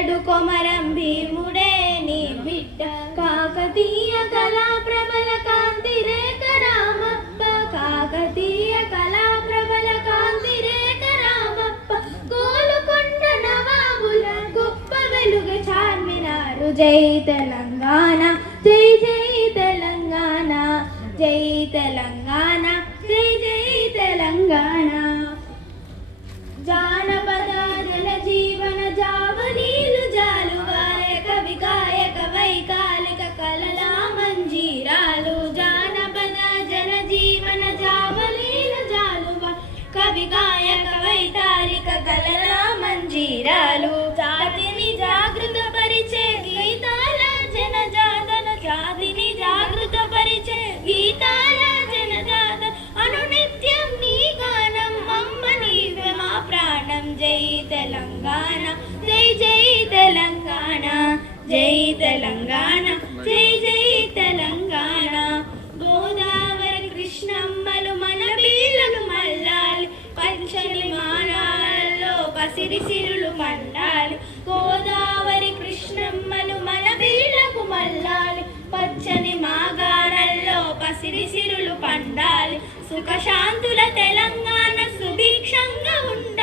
ఇతడు కొమరం భీముడే నీ బిడ్డ కాకతీయ కళా ప్రబల కాంతి రేఖ రామప్ప కాకతీయ కళా ప్రబల కాంతి రేఖ రామప్ప గోలుకొండ నవాబుల గొప్ప వెలుగు చార్మినారు జై తెలంగాణ జై జై తెలంగాణ జై తెలంగాణ జై జై తెలంగాణ జానపద జన జీవన జావలీలు జాలువారే కవి గాయక వైకాలిక కలల మంజీరాలు జానపద జన జీవన జావలీలు జాలువా కవి గాయక వైతాళిక కలల మంజీరాలు జాతిని జాగృత పరిచే గీతాల జనజాతన జాతిని జాగృత పరిచే గీతాల జనజాత అనునిత్యం నీ గానం అమ్మ నీవే మా ప్రాణం జై తెలంగాణ జై జై తెలంగాణ జై తెలంగాణ జై జై తెలంగాణ గోదావరి కృష్ణమ్మలు మన పిల్లలు మల్లాలి పంచలి మానాలలో పసిరి సిరులు పండాలి గోదావరి కృష్ణమ్మలు మన పిల్లకు మల్లాలి పచ్చని మాగాణల్లో పసిరి సిరులు పండాలి సుఖశాంతుల తెలంగాణ సుభిక్షంగా ఉండాలి